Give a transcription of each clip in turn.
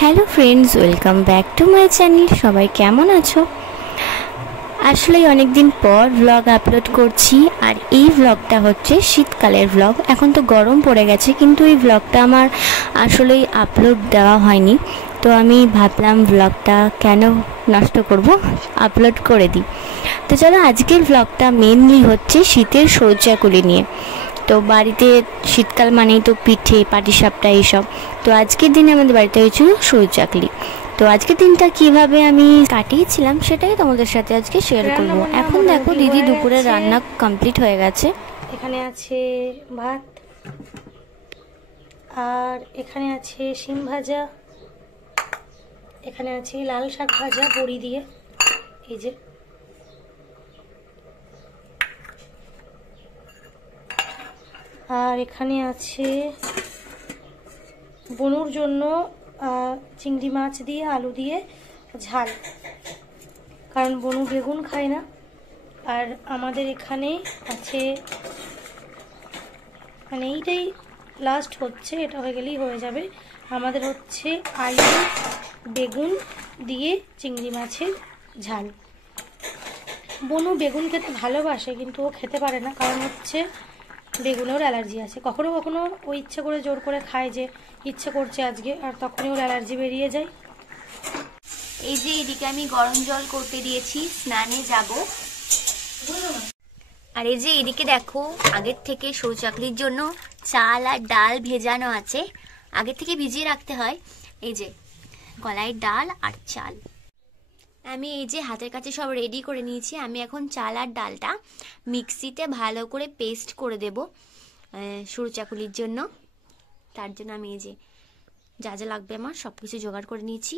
Hello friends, welcome back to my channel. সবাই কেমন আছো? আসলে অনেক দিন পর ভ্লগ আপলোড করছি, আর এই ভ্লগটা হচ্ছে শীতকালের ভ্লগ। এখন তো গরম পড়ে গেছে, কিন্তু এই ভ্লগটা আমার আসলেই আপলোড দেওয়া হয়নি। তো আমি ভাবলাম ভ্লগটা কেন নষ্ট করব, আপলোড করে দিই। তো চলো, আজকের ভ্লগটা মেনলি হচ্ছে শীতের সৌচাকুলি নিয়ে। তো বাড়িতে শীতকাল মানেই তো পিঠে, পাটিসাপটা এইসব। তো আজকের দিনে আমাদের বাড়িতে হয়েছিল সৌচাকলি। তো আজকের দিনটা কিভাবে আমি কাটিয়েছিলাম সেটাই তোমাদের সাথে আজকে শেয়ার করব। এখন দেখো দিদি দুপুরে রান্না কমপ্লিট হয়ে গেছে। এখানে আছে ভাত, আর এখানে আছে শিম ভাজা, এখানে আছে লাল শাক ভাজা বড়ি দিয়ে, এই যে, আর এখানে আছে বনুর জন্য চিংড়ি মাছ দিয়ে আলু দিয়ে ঝাল, কারণ বনু বেগুন খায় না। আর আমাদের এখানে আছে, মানে এইটাই লাস্ট হচ্ছে, এটা হয়ে গেলেই হয়ে যাবে। আমাদের হচ্ছে আলু বেগুন দিয়ে চিংড়ি মাছের ঝাল। বনু বেগুন খেতে ভালোবাসে, কিন্তু ও খেতে পারে না, কারণ হচ্ছে বেগুনের অ্যালার্জি আছে। কখনো কখনো ও ইচ্ছে করে জোর করে খায়, যে ইচ্ছে করছে আজকে, আর তখনই ওর অ্যালার্জি বেরিয়ে যায়। এই যে এদিকে আমি গরম জল করতে দিয়েছি, স্নানে যাব। আর এই যে এদিকে দেখো, আগের থেকে সৌচাকলির জন্য চাল আর ডাল ভেজানো আছে। আগের থেকে ভিজিয়ে রাখতে হয়। এই যে কলাই ডাল আর চাল আমি এই যে হাতের কাছে সব রেডি করে নিয়েছি। আমি এখন চাল আর ডালটা মিক্সিতে ভালো করে পেস্ট করে দেব সৌচাকলির জন্য। তার জন্য আমি এই যে যা যা লাগবে আমার সব কিছু জোগাড় করে নিয়েছি।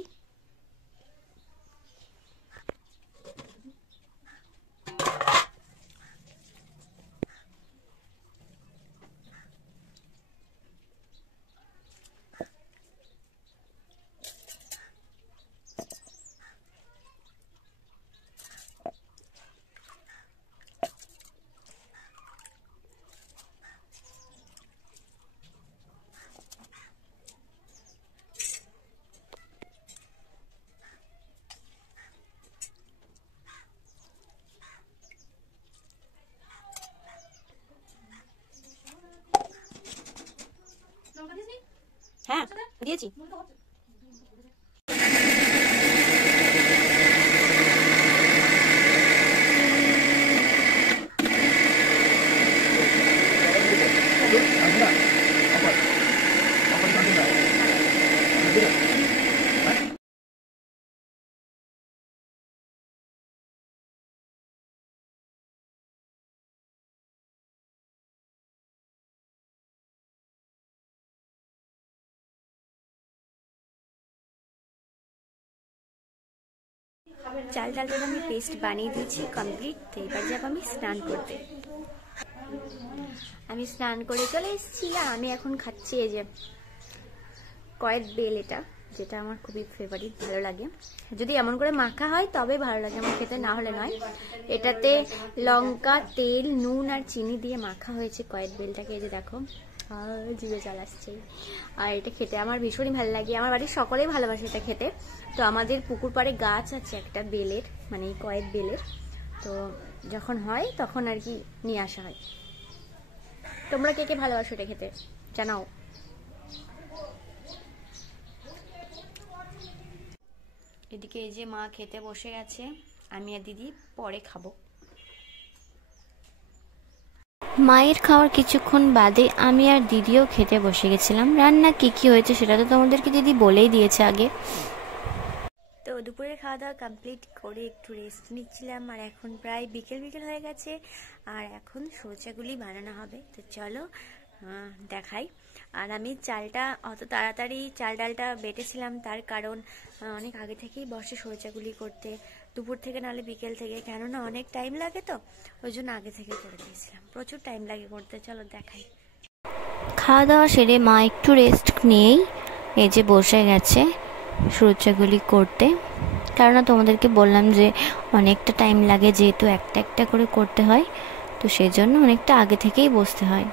হ্যাঁ, দিয়েছি। চাল ডালটা আমি পেস্ট বানিয়ে দিয়েছি, কমপ্লিট। তো এবার যাব আমি স্নান করতে। আমি স্নান করে চলে এসেছি, আর আমি এখন খাচ্ছি এই যে কয়েদ বেল, এটা যেটা আমার খুবই ফেভারিট, ভালো লাগে। যদি এমন করে মাখা হয় তবে ভালো লাগে আমার খেতে, না হলে নয়। এটাতে লঙ্কা, তেল, নুন আর চিনি দিয়ে মাখা হয়েছে কয়েদ বেলটাকে। এই যে দেখো, জিভে জল আসছে। আর এটা খেতে আমার ভীষণই ভালো লাগে, আমার বাড়ির সকলেই ভালোবাসে এটা খেতে। তো আমাদের পুকুর পাড়ে গাছ আছে একটা বেলের, মানে কয়েদ বেলের। তো যখন হয় তখন আর কি নিয়ে আসা হয়। তোমরা কে কে ভালোবাসো এটা খেতে জানাও। এদিকে এই যে মা খেতে বসে গেছে, আমি আর দিদি পরে খাবো। মায়ের খাওয়ার কিছুক্ষণ বাদে আমি আর দিদিও খেতে বসে গেছিলাম। রান্না কি কি হয়েছে সেটা তো তোমাদেরকে দিদি বলেই দিয়েছে আগে। তো দুপুরের খাওয়া দাওয়া কমপ্লিট করে একটু রেস্ট নিচ্ছিলাম, আর এখন প্রায় বিকেল বিকেল হয়ে গেছে, আর এখন সৌচাগুলি বানানো হবে। তো চলো দেখাই। আর আমি চালটা অত তাড়াতাড়ি চাল ডালটা বেটেছিলাম, তার কারণ অনেক আগে থেকেই বসে সৌচাগুলি করতে, দুপুর থেকে নাহলে বিকেল থেকে, কেননা অনেক টাইম লাগে, তো ওই জন্য আগে থেকে করে দিয়েছিলাম। প্রচুর টাইম লাগে করতে। চলো দেখাই। খাওয়া দাওয়া সেরে মা একটু রেস্ট নিয়েই এই যে বসে গেছে সৌচাগুলি করতে। কেননা তোমাদেরকে বললাম যে অনেকটা টাইম লাগে, যেহেতু একটা একটা করে করতে হয়, তো সেজন্য অনেকটা আগে থেকেই বসতে হয়।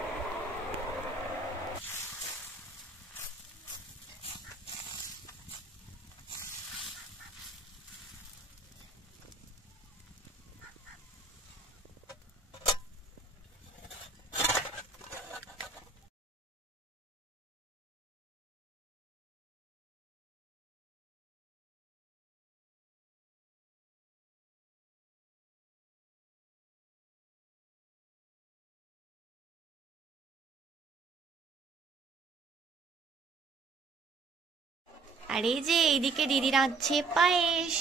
আর এই যে এইদিকে দিদি রাঁধছে পায়েস,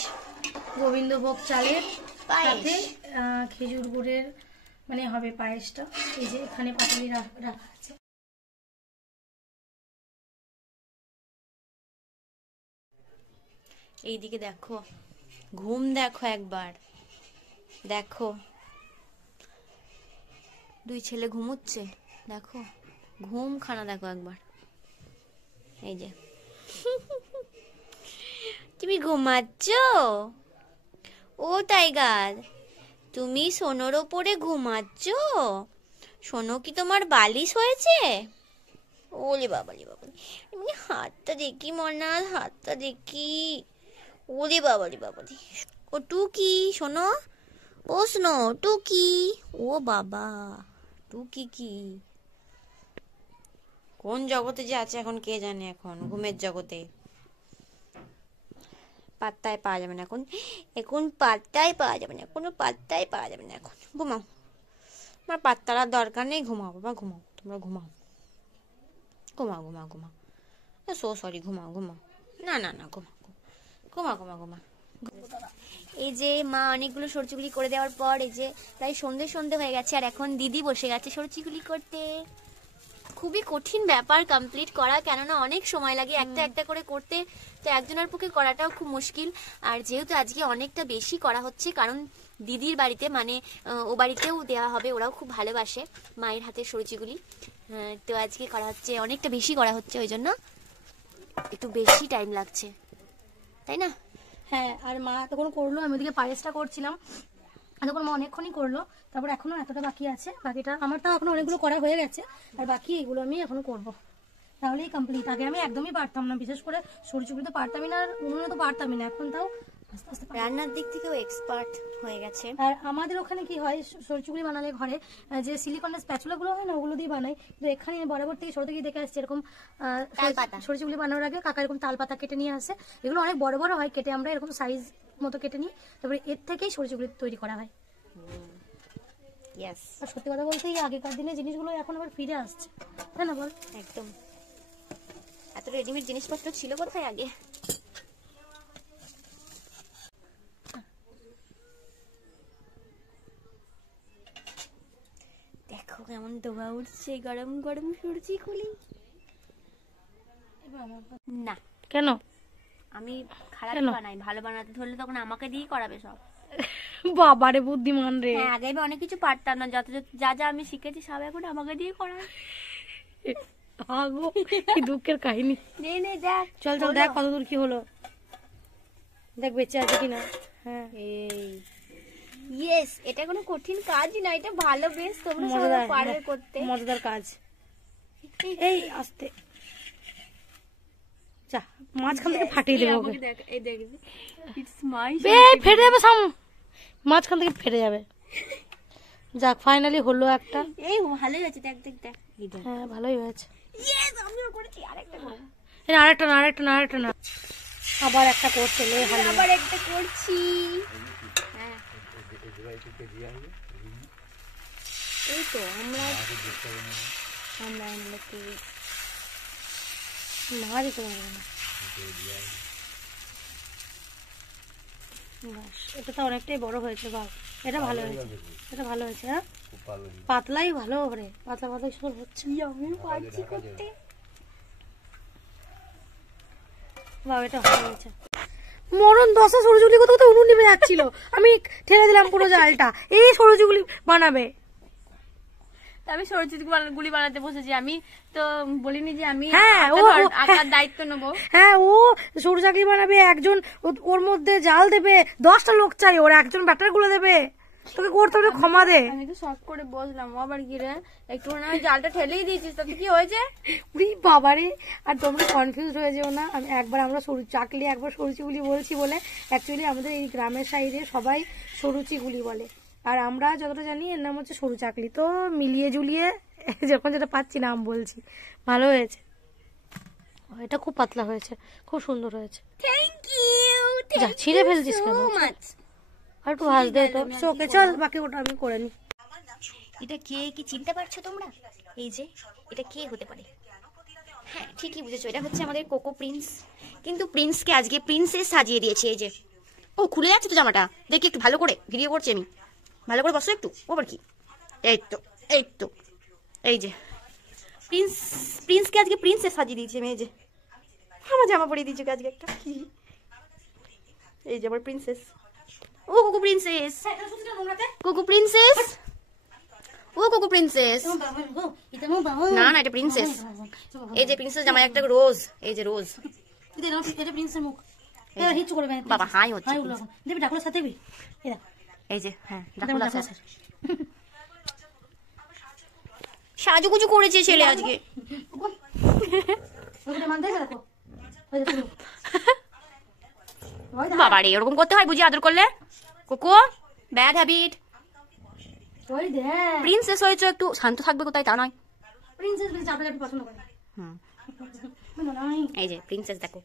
গোবিন্দভোগ চালের পায়েস। সাথে খেজুর গুড়ের মানে হবে পায়েসটা। এই যে এখানে পাটালি রাখা আছে। এইদিকে দেখো ঘুম, দেখো একবার, দেখো দুই ছেলে ঘুমোচ্ছে, দেখো ঘুম খানা দেখো একবার। এই যে তুমি ঘুমাচ্ছ? ও টাইগার, তুমি সোনোর ওপরে ঘুমাচ্ছ? সোনো কি তোমার বালিশ হয়েছে? ওলে বাবালি বাবালি, এমনি হাতটা দেখি মনার, হাতটা দেখি। ওলে বাবালি বাবালি। ও টুকি, শোনো, ও শোনো টুকি। ও বাবা, টুকি কি কোন জগতে যে আছে এখন কে জানে, এখন ঘুমের জগতে। পাত্তায় পাওয়া যাবে না এখন, এখন পাত্তায় পাওয়া যাবে না, কোনো পাত্তায় পাওয়া যাবে না এখন। ঘুমাও, আমার পাত্তার দরকার নেই, ঘুমাও বাবা, ঘুমাও, তোমরা ঘুমাও, ঘুমাও ঘুমাও ঘুমাও। সো সরি, ঘুমাও ঘুমাও, না না না ঘুমাও ঘুমাও ঘুমাও ঘুমাও। এই যে মা অনেকগুলো সরচুগুলি করে দেওয়ার পর এই যে প্রায় সন্ধে সন্ধে হয়ে গেছে, আর এখন দিদি বসে গেছে সরচুগুলি করতে। খুবই কঠিন ব্যাপার কমপ্লিট করা, কেননা অনেক সময় লাগে একটা একটা করে করতে, তো একজনের পক্ষে করাটাও খুব মুশকিল। আর যেহেতু আজকে অনেকটা বেশি করা হচ্ছে, কারণ দিদির বাড়িতে মানে ও বাড়িতেও দেওয়া হবে, ওরাও খুব ভালোবাসে মায়ের হাতের সরচুগুলি, তো আজকে করা হচ্ছে, অনেকটা বেশি করা হচ্ছে, ওই জন্য একটু বেশি টাইম লাগছে, তাই না? হ্যাঁ, আর মা তখন করলো, আমি ওদিকে পায়েসটা করছিলাম, তখন মা অনেকক্ষণই করলো। তারপর এখনো এতটা বাকি আছে, বাকিটা আমার তো এখনো অনেকগুলো করা হয়ে গেছে, আর বাকি এগুলো আমি এখনো করবো, তাহলেই কমপ্লিট। আগে আমি একদমই পারতাম না, বিশেষ করে সরচুগুলি তো পারতামই না, আর উনুনে তো পারতামই না, এখন তাও আস্তে আস্তে রান্নার দিক থেকেও এক্সপার্ট হয়ে গেছে। আর আমাদের ওখানে কি হয়, সরচুগুলি বানালে ঘরে যে সিলিকনের স্প্যাচুলা গুলো হয় না, ওগুলো দিয়ে বানাই। তো এখানে বরাবর থেকে ছোট থেকে দেখে আসছে এরকম সরচুগুলি বানানোর আগে কাকা এরকম তাল পাতা কেটে নিয়ে আসে, এগুলো অনেক বড় বড় হয়, কেটে আমরা এরকম সাইজ মতো কেটে নিই, তারপরে এর থেকেই সরচুগুলি তৈরি করা হয়। আর সত্যি কথা বলতে এই আগেকার দিনের জিনিসগুলো এখন আবার ফিরে আসছে, তাই না বল? একদম, এত রেডিমেড জিনিসপত্র ছিল কোথায় আগে। দেখো কেমন ধোয়া উঠছে, গরম গরম সরচি খুলি। না, কেন? আমি খারাপ বানাই, ভালো বানাতে ধরলে তখন আমাকে দিয়েই করাবে সব। বাবারে বুদ্ধিমান রে। হ্যাঁ, আগে অনেক কিছু পারতাম না, যত যা যা আমি শিখেছি সব এখন আমাকে দিয়ে করায়। আগো কি দুঃখের কাহিনী। নে নে দেখ, চল চল দেখ কতদূর কি হলো, দেখ বেঁচে আছে কিনা। হ্যাঁ, এই ইয়েস, এটা কোনো কঠিন কাজই না, এটা ভালো, বেশ তোমরা সবাই পারবে করতে, মজাদার কাজ। এই আস্তে যা, মাঝখান থেকে ফাটিয়ে দেবে ওকে। দেখ, এই দেখ, ইটস মাই, ফেটে যাবে সাম, মাঝখান থেকে ফেটে যাবে। যাক, ফাইনালি হলো একটা। এই ভালোই হয়েছে, দেখ দেখ দেখ। হ্যাঁ, ভালোই হয়েছে। ইয়েস, আমিও করেছি, আরেকটা করব। আরেকটা না, আরেকটা না, আরেকটা না, আবার একটা করতে লে হালে, আবার একটা করছি। হ্যাঁ, এই তো আমরা কি না দিতে পারবো না। এটা তো অনেকটাই বড় হয়েছে, বাহ, এটা ভালো হয়েছে, এটা ভালো হয়েছে। হ্যাঁ, পাতলাই ভালো রে, পাতলা পাতলা সুন্দর হচ্ছে। আমিও পারছি করতে। বাহ, এটা ভালো হয়েছে। মরণ দশা সরজুগুলি কোথাও কোথাও উনুন নেমে যাচ্ছিল, আমি ঠেলে দিলাম পুরো জালটা। এই সরজুগুলি বানাবে, আমি সরচি গুলি বানাতে বসেছি, আমি তো বলিনি যে আমি হ্যাঁ ও আঁকার দায়িত্ব নেবো। হ্যাঁ, ও সরু চাকরি বানাবে, একজন ওর মধ্যে জাল দেবে, 10টা লোক চাই, ওর একজন ব্যাটার গুলো দেবে, তোকে করতে হবে, ক্ষমা দে। আমি তো শখ করে বসলাম, আবার কি রে একটু না জালটা ঠেলেই দিয়েছিস, তাতে কি হয়েছে? উই বাবারে, আর তোমরা কনফিউজ হয়ে যেও না, আমি একবার আমরা সরু চাকলি একবার সরুচিগুলি বলছি বলে, অ্যাকচুয়ালি আমাদের এই গ্রামের সাইডে সবাই সরুচিগুলি বলে, আর আমরা যতটা জানি এর নাম হচ্ছে সরু চাকলি। তো মিলিয়ে জুলিয়ে যখন যেটা পাচ্ছি নাম বলছি। ভালো হয়েছে, এটা খুব পাতলা হয়েছে, খুব সুন্দর হয়েছে। থ্যাংক ইউ, যা ছিঁড়ে ফেলছিস কেন? আর একটু ভাজতে তো। ওকে চল, বাকি ওটা আমি করে নি। এটা কে কি চিনতে পারছো তোমরা? এই যে এটা কে হতে পারে? হ্যাঁ, ঠিকই বুঝেছো, এটা হচ্ছে আমাদের কোকো প্রিন্স। কিন্তু প্রিন্সকে আজকে প্রিন্সেস সাজিয়ে দিয়েছে। এই যে, ও খুলে যাচ্ছে তো জামাটা, দেখি একটু ভালো করে ভিডিও করছি আমি, ভালো করে বসো একটু। ওবার কি, এই তো এই তো, এই যে প্রিন্সকে আজকে প্রিন্সেস সাজিয়ে দিয়েছে আমি। এই যে আমার জামা পরিয়ে দিয়েছে আজকে একটা, এই যে আমার প্রিন্সেস। ও কুকু প্রিন্সেস, কুকু প্রিন্সেস, ও কুকু প্রিন্সেস। না না, এটা প্রিন্সেস। এই যে প্রিন্সেস জামায় একটা রোজ, এই যে রোজ। বাবা হাই হচ্ছে, এই যে হ্যাঁ সাজুগুজু করেছে ছেলে আজকে। বাবারে এরকম করতে হয় বুঝি আদর করলে? Cocoa bad habit. প্রিন্সেস হয়েছে, একটু শান্ত থাকবে কোথায়, তা নয়। এই যে প্রিন্সেস দেখো,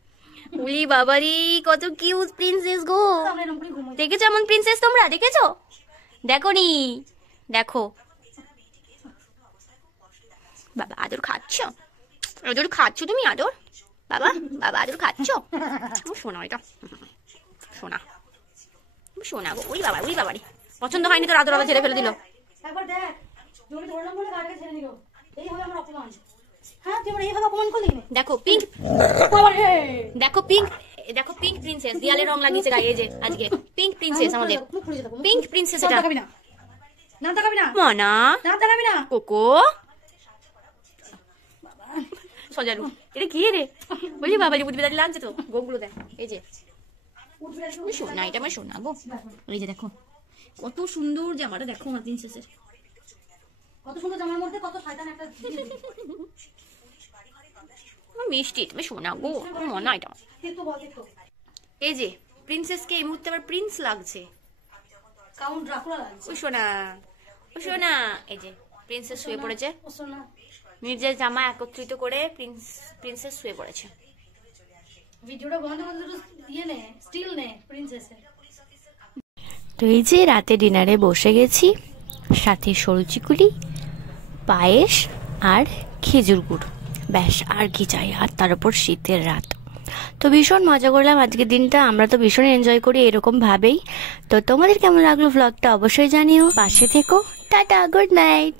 উলি বাবারি কত কিউট প্রিন্সেস গো। দেখেছো এমন প্রিন্সেস তোমরা? দেখেছো? দেখোনি? দেখো বাবা আদর খাচ্ছ, আদর খাচ্ছ তুমি, আদর বাবা, বাবা আদর খাচ্ছ। শোনা এটা, শোনা শোনা গো। ওই বাবা, ওই বাবারে পছন্দ হয়নি তোর আদর, আদর ছেড়ে ফেলে দিল। দেখো পিঙ্ক, দেখো পিঙ্ক, দেখো পিঙ্ক প্রিন্সেস দিয়ালে রং লাগিয়েছে গায়ে। এই যে আজকে পিঙ্ক প্রিন্সেস, আমাদের পিঙ্ক প্রিন্সেস। এটা মনা কোকো সজারু, এটা কি রে? বলি বাবা যে বুদ্ধি লাগছে তো, গোগুলো দেখ। এই যে সোনা, এটা আমার সোনা গো। এই যে দেখো কত সুন্দর জামাটা, দেখো আমার প্রিন্সেসের কত সুন্দর জামার মধ্যে কত শয়তান একটা মিষ্টি। তুমি সোনা গো, মনা এটা। এই যে প্রিন্সেসকে এই মুহূর্তে আবার প্রিন্স লাগছে, কাউন্ট ড্রাকুলা লাগছে। ও সোনা, ও সোনা। এই যে প্রিন্সেস শুয়ে পড়েছে, নিজের জামা একত্রিত করে প্রিন্সেস শুয়ে পড়েছে। ভিডিওটা বন্ধ করে দিয়ে নে, স্টিল নে প্রিন্সেসের। তো এই যে রাতে ডিনারে বসে গেছি, সাথে সরু চিকুলি, পায়েস আর খেজুর গুড়, ব্যাস আর কি চাই। আর তার উপর শীতের রাত, তো ভীষণ মজা করলাম আজকের দিনটা। আমরা তো ভীষণ এনজয় করি এরকম ভাবেই। তো তোমাদের কেমন লাগলো ভ্লগটা অবশ্যই জানিও, পাশে থেকো। Tata, good night.